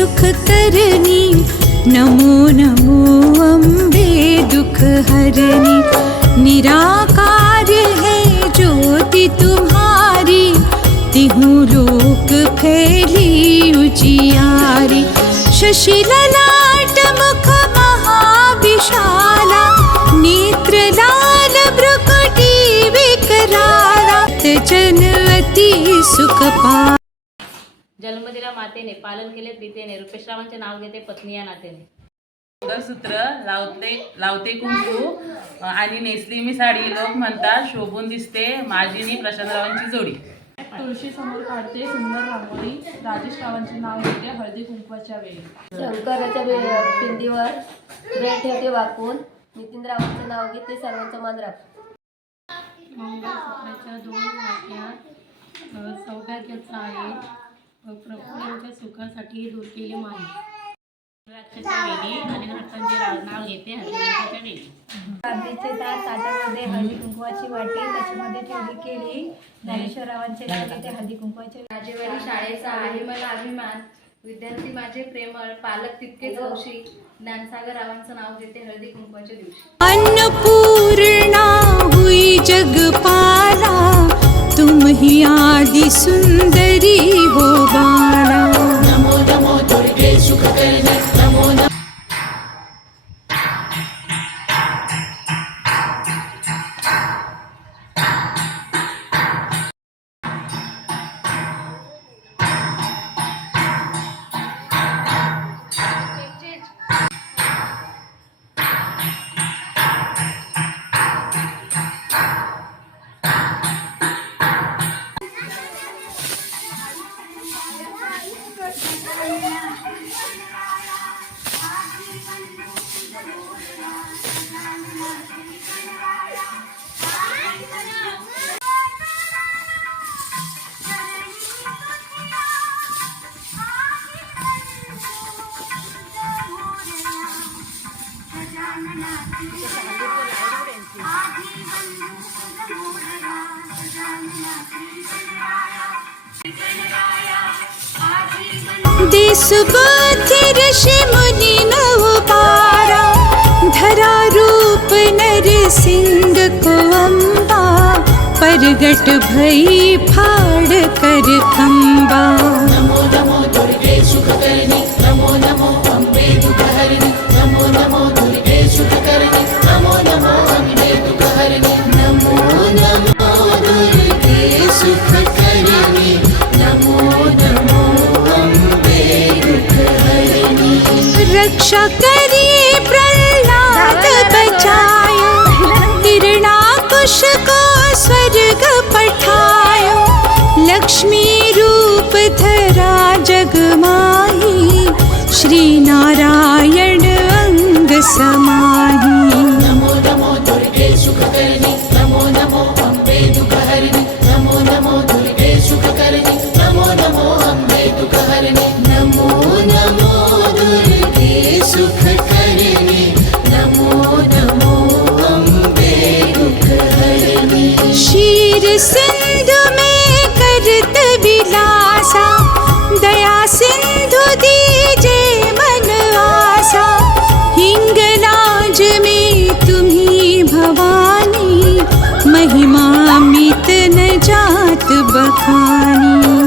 सुख करनी नमो नमो अम्बे दुख हरनी निराकार है ज्योति तुम्हारी तिहु लोक फैली उजियारी शशि ललाट मुख महाविशाला नेत्र लाल भ्रुकुटी विकराला जनवती सुखपा सुख पा जन्मदिला मातेने पालन केले प्रीतेने रुपेशरावांचे नाव घेते पत्नी या नातेने मंगळसूत्र लावते लावते कुंकू आणि नेसली मी साडी लोक म्हणतात शोभून दिसते माझी नी प्रशांतरावांची जोडी. तुळशी समोर काढते सुंदर रांगोळी राजेश रावांचे नाव घेते हळदी कुंकवाच्या वेळी. शंकराच्या पिंडीवर बेळ ठेवते वाकून नितीन रावांचं नाव घेते सर्वांचा मान राखते मंगळसूत्राच्या दोन वाट्या अ, सौभाग्याचा आहे. प्रभू यांच्या सुखासाठी दूर केली द्राक्षाच्या वेली आणि नाथांचे रा- नाव घेते हळदीच्या वेली कांद्याचे ताट ताटामध्ये हळदी कुंकवाची वाटी त्याच्यामध्ये ठेवली केली. ज्ञानेश्वररावांचे लागले ते हळदी कुंकवाचे राजेवाडी शाळेचा आहे मला अभिमान. विद्यार्थी माझे प्रेमळ पालक तितकेच हौशी. ज्ञानसागर रावांचं नाव घेते हळदी कुंकवाच्या दिवशी. अन्नपूर्णा हुई जगपाला. तुम ही आदि सुंदरी हो देसुबुद्धि ऋषि मुनि नव पारा धरा रूप नर सिंह को अम्बा परगट भई फाड़ कर खम्बा रक्षा करिए प्रहलाद बचायो हिरणाकुश को स्वर्ग पठायो लक्ष्मी रूप धरा जग माही श्री नारायण अंग समाही। क्षीर भवानी महिमा मित न जात बखानी